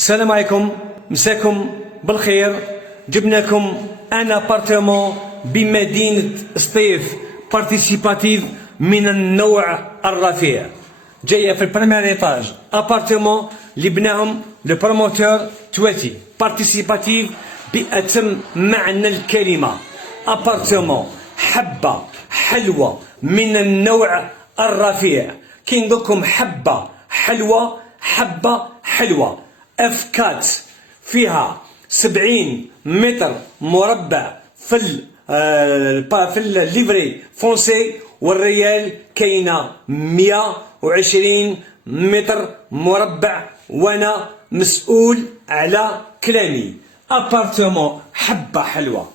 السلام عليكم، مساكم بالخير. جبناكم ان ابارتمون بمدينة سطيف بارتيسيباتيف من النوع الرفيع، جاية في البريمير ايطاج. ابارتمون اللي بناهم لو بروموتور تواتي بارتيسيباتيف بأتم معنى الكلمة. ابارتمون حبة حلوة من النوع الرفيع. كي نقولكم حبة حلوة، حبة حلوة F4 فيها 70 متر مربع في الليفري فونسي، والريال كاينه 120 متر مربع، وانا مسؤول على كلامي. ابارتمون حبه حلوه.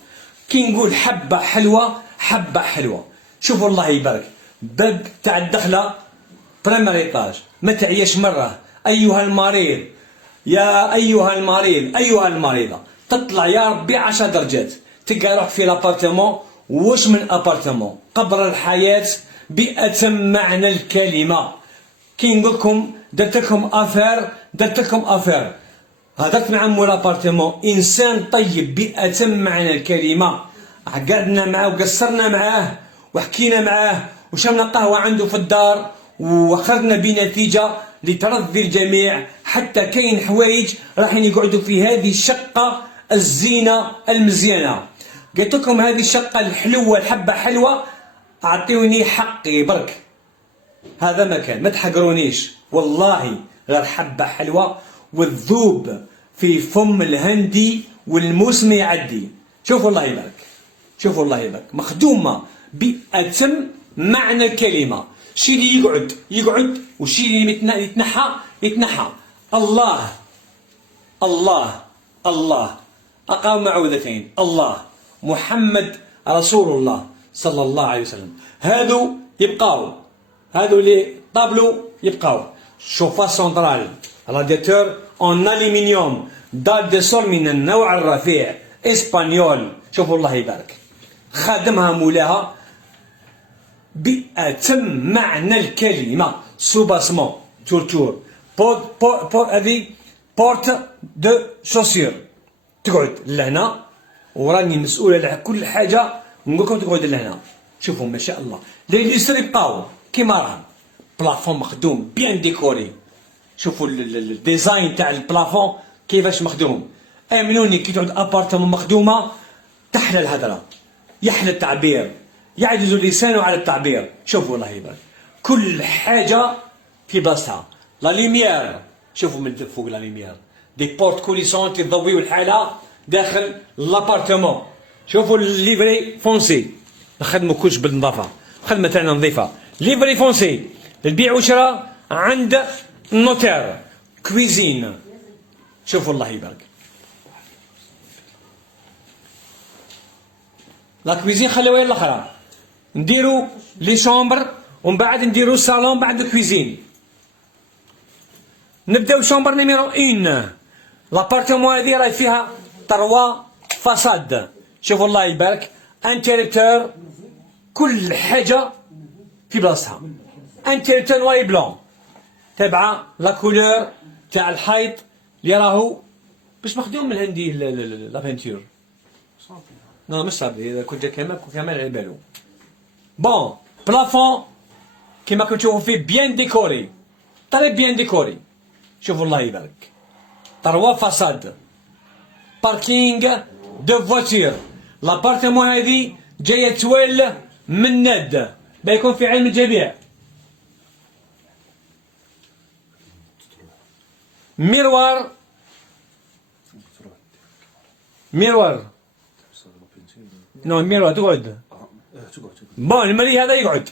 كي نقول حبه حلوه، حبه حلوه. شوفوا الله يبارك، باب تاع الدخله بريمير ايطاج. ما تعيش مره ايها المريض، يا أيها المريض، أيها المريضة، تطلع يا ربي 10 درجات تلقى روح في لابارتمون. واش من ابارتمون؟ قبر الحياة بأتم معنى الكلمة. كي نقولكم درتلكم افير، هدرت مع مول ابارتمون، انسان طيب بأتم معنى الكلمة. قعدنا معاه وقصرنا معاه وحكينا معاه وشربنا قهوة عنده في الدار، وخرجنا بنتيجة لترضي الجميع. حتى كاين حوايج راح يقعدوا في هذه الشقة الزينة المزيانة. قلت لكم هذه الشقة الحلوة، الحبة حلوة، أعطيوني حقي برك. هذا مكان، ما تحقرونيش والله، غير حبة حلوة والذوب في فم الهندي والموسم يعدي. شوفوا الله يبارك، شوفوا الله يبارك، مخدومة بأتم معنى الكلمة. شي اللي يقعد وشي اللي يتنحى. الله الله الله، أقام معوذتين. الله محمد رسول الله صلى الله عليه وسلم. هادو يبقاو، هادو اللي طابلو يبقاو. شوفا سنترال رادياتور اون الومنيوم دار دي سول من النوع الرفيع اسبانيول. شوفوا الله يبارك، خادمها مولاها بأتم معنى الكلمة. سوباسمون تورتور هذه بورت دو شوسير. تقعد لهنا وراني مسؤول على كل حاجة، نقولكم تقعد لهنا. شوفوا ما شاء الله، لي ليستر يبقاو كيما راهم. بلافون مخدوم بيان ديكوري. شوفوا الديزاين تاع البلافون كيفاش مخدوم. امنوني كي تعود ابارتمون مخدومة تحلى الهدرة، يحلى التعبير، يعجز لسانه على التعبير. شوفوا الله يبارك، كل حاجة في بلاصتها. لا ليميير، شوفوا من فوق لا ليميير، دي بورت كوليسونت يضويو الحالة داخل لابارتمون. شوفوا الليفري فونسي، نخدمو كلش بالنظافة، خدمة تاعنا نظيفة. ليفري فونسي البيع وشراء عند النوتير. كويزين، شوفوا الله يبارك، لا كويزين خليوها الاخرى. نديرو لي شومبر ومن بعد نديرو الصالون بعد الكويزين. نبداو شومبر نيميرو 1. لابارتمون هذه راهي فيها 3 فاساد. شوفوا الله يبارك، انتيريتور كل حاجة في بلاصتها. انتيريتور نواي بلون تابعة لا كولور تاع الحيط اللي راهو باش مخدوم من عندي لا بانتور. نو مش صافي، اذا كنت كمان على بالو. بون بلافون كيما كنتو تشوفوا فيه بيان ديكوري، طري بيان ديكوري. شوفوا الله يبارك، 3 فاساد. باركينغ دو فواتير. لابارتمون هذه جايه توال من ناد، بيكون في علم الجميع. ميروار نو ميروار تقعد. بون المري هذا يقعد،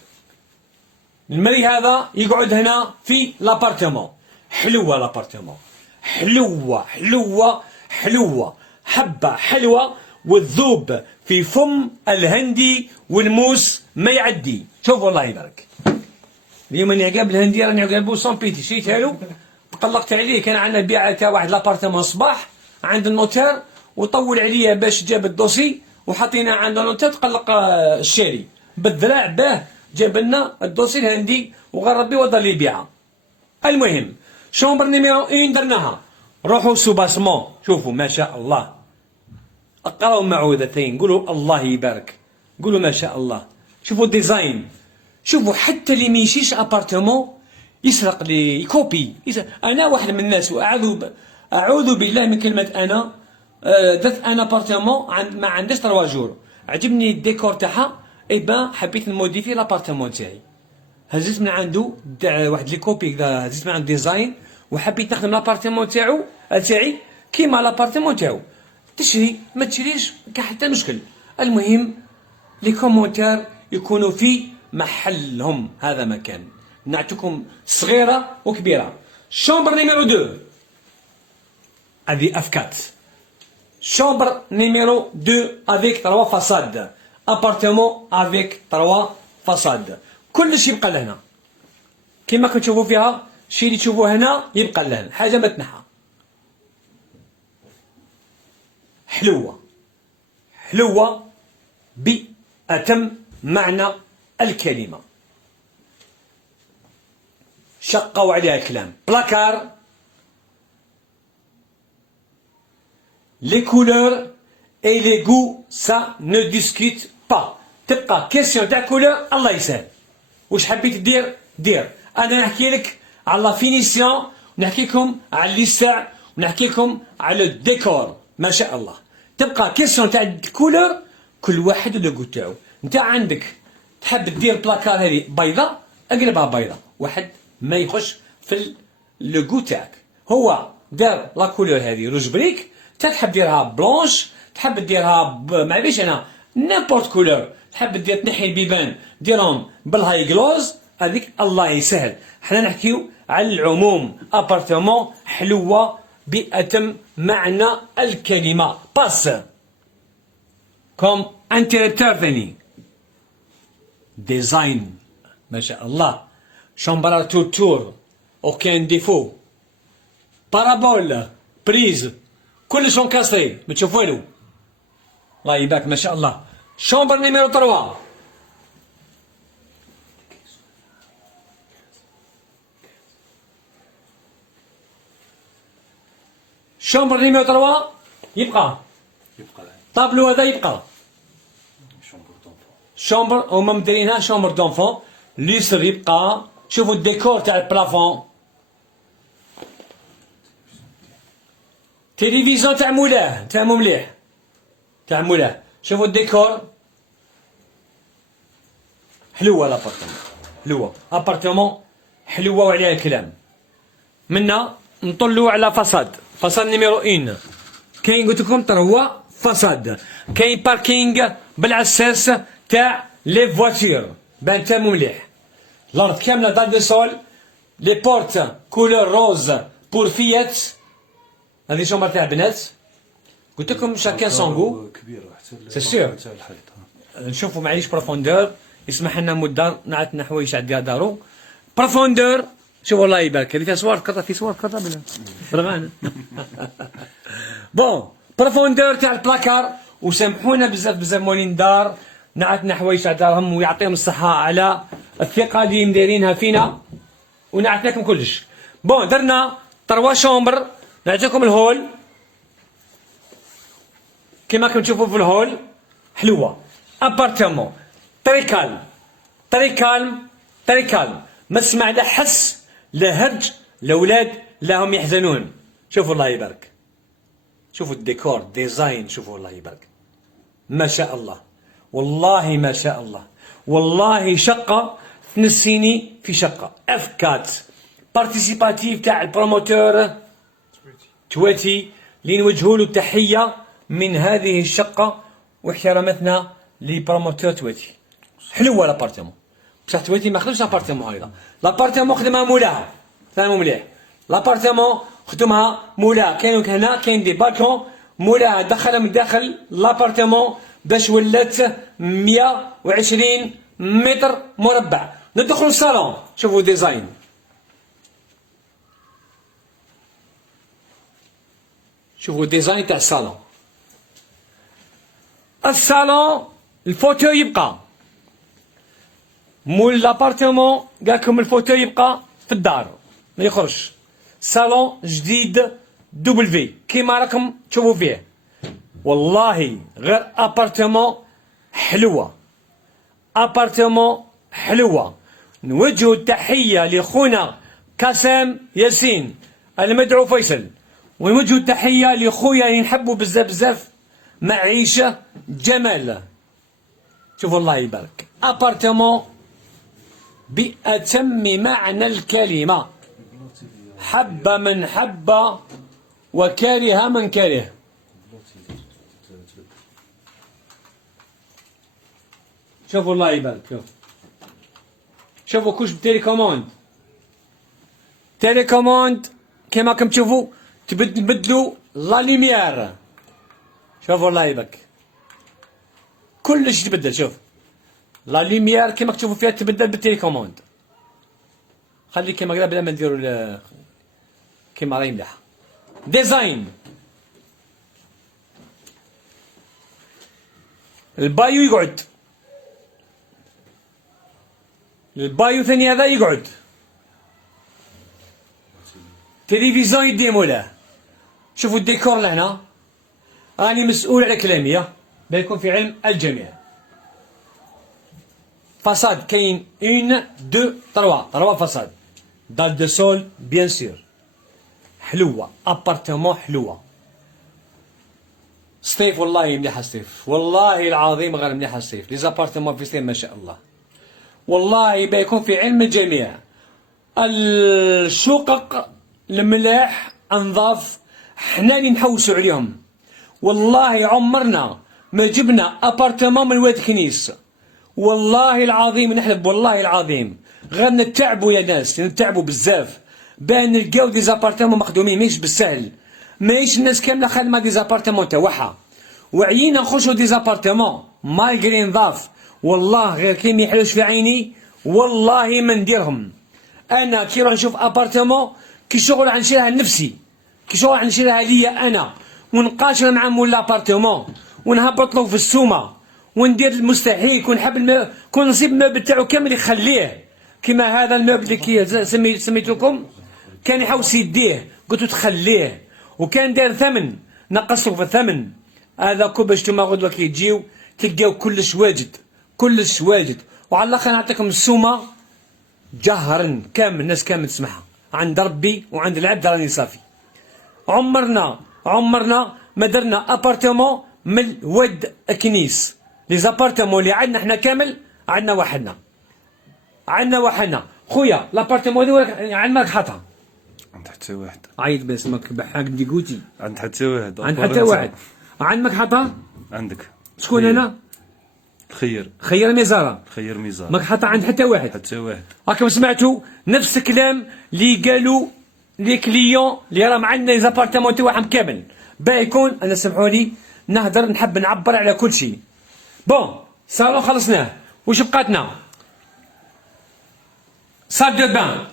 المري هذا يقعد هنا في لابارتمون. حلوة لابارتمون، حلوة حلوة حلوة، حبة حلوة والذوب في فم الهندي والموس ما يعدي. شوفوا الله يبارك، اليوم راني عقاب الهندي، راني عقابو سون بيتي، شريتها له تقلقت عليه. كان عندنا بيعة تاع واحد لابارتمون صباح عند النوتير، وطول عليا باش جاب الدوسي وحطينا عند النوتير. تقلق الشاري بالذراع باه جاب لنا الدوسي الهندي وغير ربي وضع لي بيعة. المهم شومبر نيميرو 1 درناها روحوا سو باسمون، شوفوا ما شاء الله، اقراوا معوذتين، قولوا الله يبارك، قولوا ما شاء الله. شوفوا ديزاين، شوفوا حتى اللي ما يشيش ابارتمون يسرق لي يكوبي. انا واحد من الناس، اعوذ بالله من كلمه انا، درت ان ابارتمون ما عندهاش 3 جور، عجبني الديكور تاعها، اي بان حبيت نموديفي لابارتمون تاعي، هزيت من عنده واحد لي كوبي كذا، هزيت من عنده ديزاين وحبيت نخدم لابارتمون تاعي كيما لابارتمون تاعو. تشري ما تشريش كاع حتى مشكل، المهم لي كومونتير يكونوا في محلهم، هذا مكان. نعطيكم صغيرة وكبيرة. شومبر نيميرو 2 هذه افكات. شومبر نيميرو 2 افيك 3 فاساد، ابارتمون افيك 3 فاساد، كلش يبقى لهنا كيما كتشوفوا فيها. الشيء اللي تشوفوه هنا يبقى لهنا، حاجة ما تنحى. حلوة حلوة بأتم معنى الكلمة. شقة وعليها كلام. بلاكار، les couleurs et les goûts ça ne discute pas. تبقى كيسيون تاع كولور، الله يسهل. واش حبيت دير. انا نحكي لك على لا فينيسيون، ونحكي لكم على الليستع، ونحكي لكم على الديكور. ما شاء الله تبقى كيسيون تاع الكولور، كل واحد له جو تاعو. انت عندك تحب دير بلاكار هذه بيضاء، اقلبها بيضاء، واحد ما يخش في لو جو تاعك. هو دار لا كولور هذه روج بريك، تحب ديرها بلونش، تحب ديرها معليش انا نيمبورت كولور، تحب دير تنحي البيبان ديرهم بالهاي جلوز، هذيك الله يسهل. حنا نحكيو على العموم. ابارتمون حلوة بأتم معنى الكلمة. باس كوم انتيريتور ثاني، ديزاين ما شاء الله. شومبرا تور اوكين ديفو، بارابول، بريز، كلش انكاسري ما تشوف والو، الله يبارك ما شاء الله. شومبر نيميرو 3، شومبر نيميرو 3 يبقى طابلو هذا يبقى شومبر، هما مديرينها شومبر دونفون. ليسر يبقى. شوفوا الديكور تاع البلافون، تلفزيون تاع مولاه تاعو مليح، تاع مولاه. شوفوا الديكور حلوة. لابارتمون حلوة، ابارتمون حلوة وعليها الكلام. منا نطلوا على فاساد نيميرو 1. كاين قلت لكم 3 فاساد. كاين باركينغ بالعساس تاع لي فواتير، بان تامو مليح. الارض كامله دار دو سول، لي بورت كولور روز بور فيات. هذه شومبر تاع بنات، قلت لكم شاكان سونغو سي سور. نشوفوا معليش بروفوندور، يسمح لنا مده نعطينا حوايج على دارو. بروفوندور شوفوا الله يبارك، هذه فيها صور كذا، في صور كذا بلا رغانه. بون بروفوندور تاع البلاكار. وسامحونا بزاف مولين دار، نعطينا حوايج على دارهم ويعطيهم الصحه على الثقه اللي مديرينها فينا، ونعطيناكم كلش. بون درنا 3 شومبر. نعطيكم الهول كما راكم تشوفوا في الهول. حلوه. ابارتمون تري كالم، ما تسمع لا حس لا هرج، الاولاد لا هم يحزنون. شوفوا الله يبارك، شوفوا الديكور ديزاين، شوفوا الله يبارك ما شاء الله، والله ما شاء الله، والله شقه تنسيني في شقه. افكات بارتيسيباتيف تاع البروموتور تواتي، اللي نوجهوا له التحيه من هذه الشقه واحتراماتنا لبروموتور تواتي. حلوه لابارتمون، بصح تواتي ما خدمش لابارتمون هذا، لابارتمون خدمها مولاها، فهموا مليح. لابارتمون خدمها مولاها. كاين هنا كاين دي بالكون، مولاها دخلها من داخل لابارتمون باش ولات 120 متر مربع. ندخلوا الصالون، شوفوا ديزاين، شوفوا ديزاين تاع الصالون. الصالون الفوتو يبقى مول لابارتمون، قالكم الفوتو يبقى في الدار ما يخرجش. صالون جديد دبلفي كيما راكم تشوفوا فيه. والله غير ابارتمون حلوه، ابارتمون حلوه. نوجه التحيه لخونا قاسم ياسين المدعو فيصل، ونوجه التحيه لخويا اللي نحبه بزاف بزاف معيشه جمال. شوفوا الله يبارك، ابارتمون بأتم معنى الكلمة، حب من حب وكره من كره. شوفوا الله يبارك، شوفوا كوش بالتيليكوموند. تيليكوموند كما راكم تشوفوا تبدلوا لا ليميار. شوفوا الله يبارك، كلش تبدل. شوف لا ليميار كما تشوفوا فيها تبدل بالتيليكوموند. خلي كما قال بلا ما نديروا كما راهي مليحه. ديزاين البايو يقعد، البايو ثاني هذا يقعد، تلفزيون يدي مولاه. شوفوا الديكور لهنا، راني مسؤول على كلامي بيكون في علم الجميع. فاساد كاين 1 2 3 فاساد. دال دو سول بيان سور حلوه، ابارتمون حلوه. سطيف والله مليحه، سطيف والله العظيم غير مليحه سطيف. لي زابارتمون في سطيف ما شاء الله، والله بيكون في علم الجميع. الشقق الملاح انظاف، حنا اللي نحوسوا عليهم. والله عمرنا ما جبنا ابارتمون من واد كنيس، والله العظيم نحلف والله العظيم. غير نتعبوا يا ناس، نتعبوا بزاف بان نلقاو دي زابارتمون مخدومين. ماهيش بالسهل، ماهيش الناس كامله خادمه دي زابارتمون تاعها. وعيينا نخرجوا دي زابارتمون مالغري نظاف، والله غير كي ما يحلوش في عيني والله ما نديرهم. انا كي نروح نشوف ابارتمون كي شغل غنشريها لنفسي، كي شغل غنشريها ليا انا، ونقاشر مع مول لابارتمون ونهبط له في السومه وندير المستحيل. كون حب كون نصيب الموبل تاعو كامل يخليه. كيما هذا الموبل اللي كي سميتوكم كان يحوس يديه، قلت تخليه، وكان داير ثمن نقصوا في الثمن. هذا كل باش نتوما غدوه كي تجيو تلقاو كلش واجد، كلش واجد. وعلى الاخر نعطيكم السومه جهرا كامل، الناس كامل تسمعها عند ربي وعند العبد راني صافي. عمرنا ما درنا ابارتمون من ود كنيس. لي زابارتمون اللي عندنا حنا كامل عندنا وحدنا. خويا لابارتمون هذا عند ماك حاطها؟ عند حتى واحد. عيط باسمك بحاك ديكوتي. عند حتى واحد. عند حتى واحد. عند ماك حاطها؟ عندك. شكون انا؟ خير ميزاره. خير ميزاره. ماك حاطها عند حتى واحد. حتى واحد. راكم سمعتوا نفس الكلام اللي قالوا لي كليون اللي راهم عندنا لي زابارتمون تاعهم كامل. باه يكون انا سمحوا لي نهضر، نحب نعبر على كل شيء. بون صالون خلصناه، واش بقاتنا؟ سال دو بان،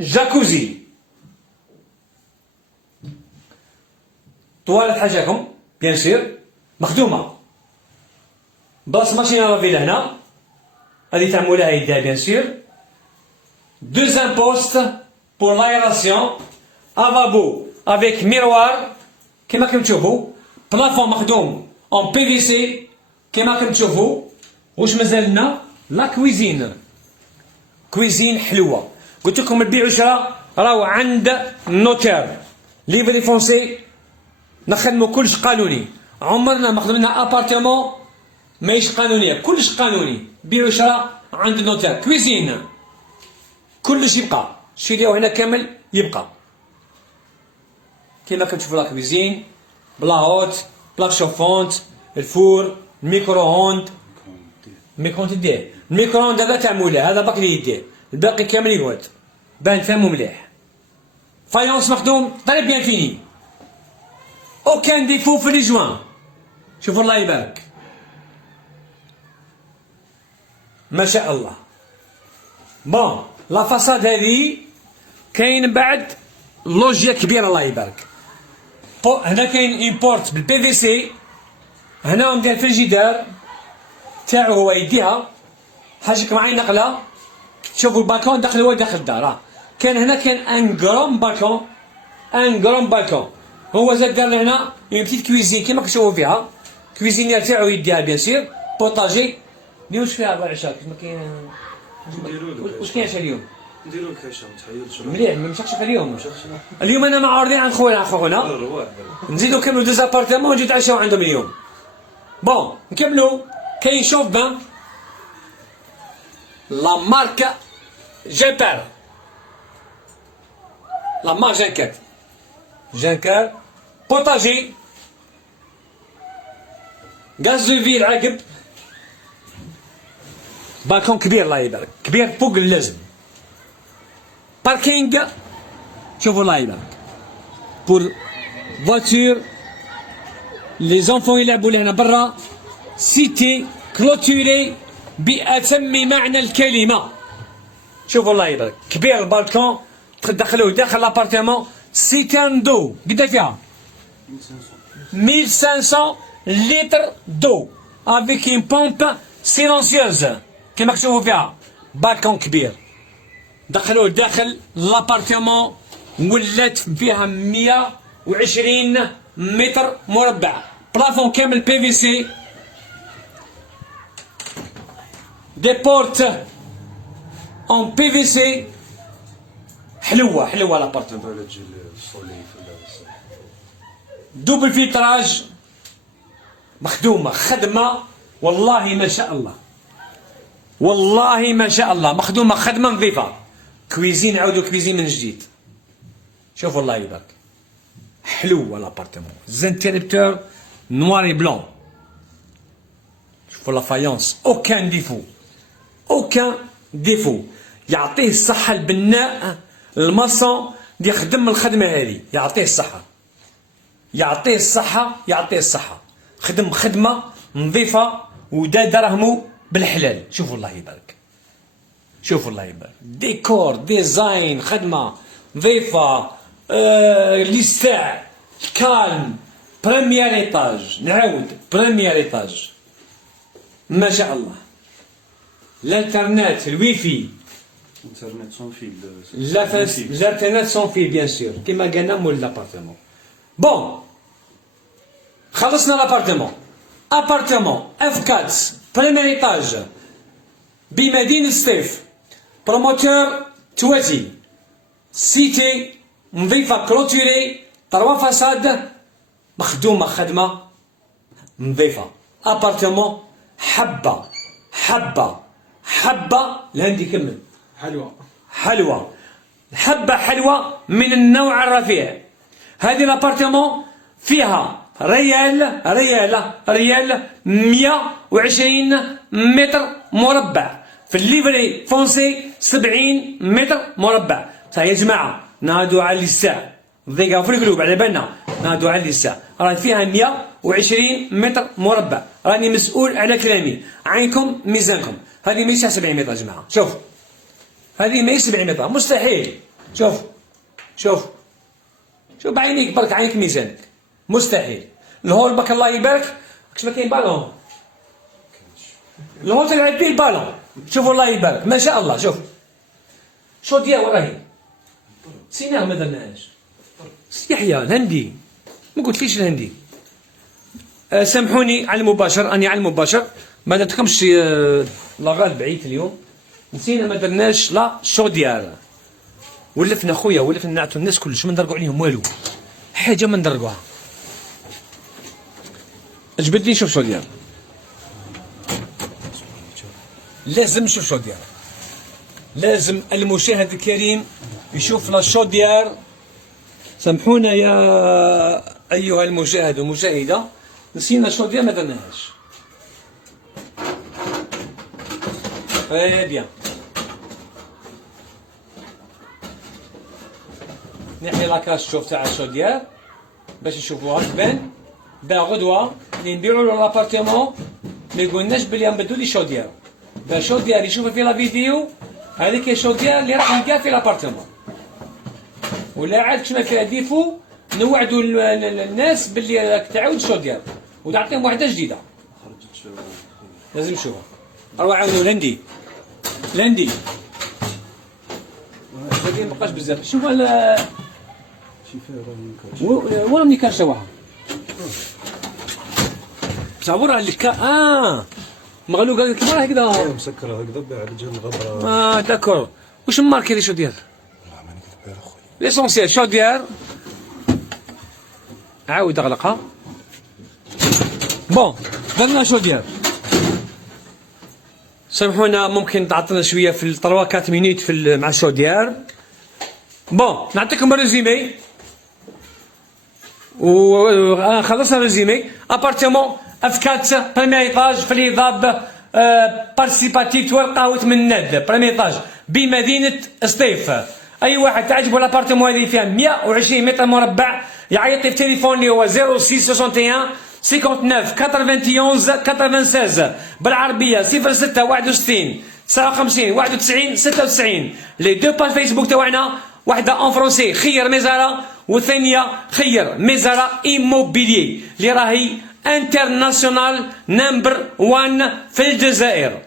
جاكوزي، طوالت حاجاكم بيان سير مخدومه، بلاص ماشينه لافي لهنا هذه تاع مولاها يدها بيان سير. deux impostes pour l'aération، lavabo avec miroir كما راكم تشوفوا، بلافون مخدوم اون بي في سي كما راكم تشوفوا. واش مازال لنا؟ لا كويزين حلوه. قلت لكم البيع والشراء راهو عند النوتير ليفري فونسي، نخدموا كلش قانوني. عمرنا ما خدمنا ابارتمون ماهيش قانونيه، كلش قانوني. بيع وشراء عند النوتير، كويزين كلش يبقى، الشي اللي هنا كامل يبقى كيما كتشوفوا. لا كويزين بلا هوت، بلا شوفونت، الفور، الميكرو اوند. الميكرو يديه، الميكرو اوند هذا تاع مولا، هذا باك اللي يديه، الباقي كامل يقعد بان فهمو مليح. فايونس مخدوم طري بيان فيني، اوكان ديفو في لي جوان. شوفوا الله يبارك ما شاء الله. بون لا فاساد هذه كاين بعد لوجيا كبيره الله يبارك. هنا كاين امبورت بالبي في سي، هنا ندير في الجدار تاعو هو يديها حاجك معايا نقله. شوفوا البالكون داخل هو داخل الدار. كان هنا كان ان كروم بالكون ان غران بالكون. هو زاد دار لهنا اون بتيت كويزين كيما كتشوفوا فيها، كويزينيير تاعو يديها بيان سير، بوطاجي. واش فيها بعد العشاء كيما كاين؟ واش كاين اليوم؟ نديرو كاشا متحيرش مليح ما مشاكش اليوم. اليوم انا معارضين عند خونا نزيدو نكملو دو زابارتمون ونجيو نتعشاو عندهم اليوم. بون نكملو. كاين شوف بان لا مارك جيبر، لا مارك جانكات جانكار بوطاجي غاز دو فيل عقب، بالكون كبير الله يبارك، كبير فوق اللازم، باركينغ شوفوا الله يبارك بور فواتور لي زونفون يلعبوا لهنا برا، سيتي كلوتوري بأتم معنى الكلمة. شوفوا الله يبارك كبير البالكون، تدخلوه داخل لابارتمون. سيكان دو قد فيها 1500 لتر دو افيك اون بومب سيلونسيوز كيما تشوفوا فيها. بالكون كبير دخلوه داخل لابارتمون، ولات فيها 120 متر مربع، بلافون كامل بي في سي، دي بورت اون بي في سي. حلوه لابارتمون، ولا تجي الصولي في دوبل فيتراج، مخدومه خدمه والله ما شاء الله، والله ما شاء الله، مخدومه خدمه نظيفه. كويزين عاودوا كويزين من جديد. شوفوا الله يبارك حلوه لابارتمون، زانتيربتور نواري بلون. شوفوا لا فايونس اوكان ديفو، اوكان ديفو. يعطيه الصحه البناء الماصون اللي يخدم الخدمه هذه، يعطيه الصحه، يعطيه الصحه، يعطيه الصحه. خدم خدمه نظيفه ودا دراهمو بالحلال. شوفوا الله يبارك، شوفوا الله يبارك، ديكور ديزاين خدمه نظيفه، ليستاع كالم، بريمير ايطاج. نعاود بريمير ايطاج ما شاء الله. الانترنت الويفي، انترنت سون فيل. الانترنت سون فيل بيان سور كيما قالنا مول لابارتمون. بون خلصنا لابارتمون. ابارتمون اف 4 بريمير ايطاج بمدينة سطيف، بروموتور تواتي، سيتي نظيفة كلوتوري، 3 فاساد، مخدومة خدمة نظيفة. ابارتمون حبة لهندي كمل. حلوة حلوة من النوع الرفيع. هذه الابارتمون فيها ريال 120 متر مربع، في الليفري فونسي 70 متر مربع. صح يا جماعة نادو على الساعة، ضيقة في القلوب على بالنا، نادو على الساعة. راه فيها 120 متر مربع، راني مسؤول على كلامي، عينكم ميزانكم. هذه ماشي 70 متر يا جماعة، شوف هذه ماشي 70 متر مستحيل. شوف بعينيك برك، عينك ميزانك، مستحيل. الهول بك الله يبارك كش ما كاين بالون، الهول تلعب فيه البالون. شوفوا الله يبارك ما شاء الله. شوف شو ديال وراهي سيناه ما درناهاش. يحيى الهندي ما قلتليش الهندي. سامحوني على المباشر، اني على المباشر ما درتكمش لاغال بعيد اليوم، نسينا ما درناش لا شوديار. ولفنا خويا، ولفنا نعطوا الناس كلش، ما ندرقوا عليهم والو، حاجه ما ندرقوها. جبدني نشوف شوديار، لازم نشوف شوديار، لازم المشاهد الكريم يشوف لا شوديار. سامحونا يا ايها المشاهد والمشاهده، نسينا شوديار ما درناهاش. بيان نحي لاكاش شوف تاع الشوديار باش نشوفوها تبان. با غدوه اللي نبيعو له لابارتمون ما يقولناش بلي نبدلو لي شوديار، با شوديار يشوف في لا فيديو هذيك هي شوديار اللي راح نلقاه في لابارتمون. ولا عاد كشما فيها ديفو نوعدو الناس باللي راك تعاود شوديار ونعطيهم واحده جديده. لازم نشوفها. اروح عاونوا الهندي الهندي مابقاش بزاف. شوف شي فيها راه كاش. ولا مني كاشة واحد صابورها اللي مغلوقة كيما هكذا. مسكرة هكذا بها على جال الغبرة. داكور. واش ماركي لي شوديار؟ والله ماني كتب بها اخويا. ليسونسيال شوديار. عاود اغلقها. بون درنا شوديار. سامحونا ممكن تعطلنا شويه في 3 4 مينوت مع الشوديار. بون نعطيكم الريزيمي. خلصنا الريزيمي. ابارتمون اف 4 بريمير ايطاج في الهضاب بارتيسيباتيف تورقاوت من الند بريمير ايطاج بمدينه سطيف. اي واحد تعجبه الابارتمون هذه فيها 120 متر مربع يعيط لي في تليفون اللي هو 0661 59 91 96 بالعربيه 06 61 59 91 96. لي دو باج فيسبوك تاعنا واحده اون فرونسي خير مزاره والثانيه خير مزاره ايموبيلي اللي راهي انترناسيونال نمبر 1 في الجزائر.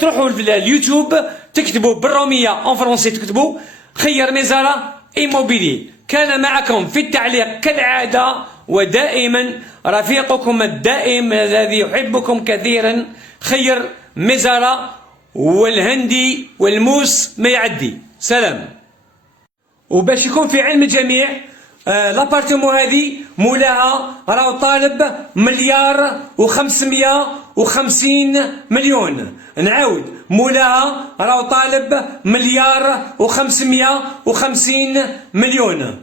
تروحوا اليوتيوب تكتبوا بالروميه اون فرونسي تكتبوا خير مزاره ايموبيلي. كان معكم في التعليق كالعاده ودائما رفيقكم الدائم الذي يحبكم كثيرا خير مزاره، والهندي والموس ما يعدي. سلام. وباش يكون في علم الجميع لابارتمون هذه مولاها راهو طالب 1,550,000,000. نعاود مولاها راهو طالب 1,550,000,000.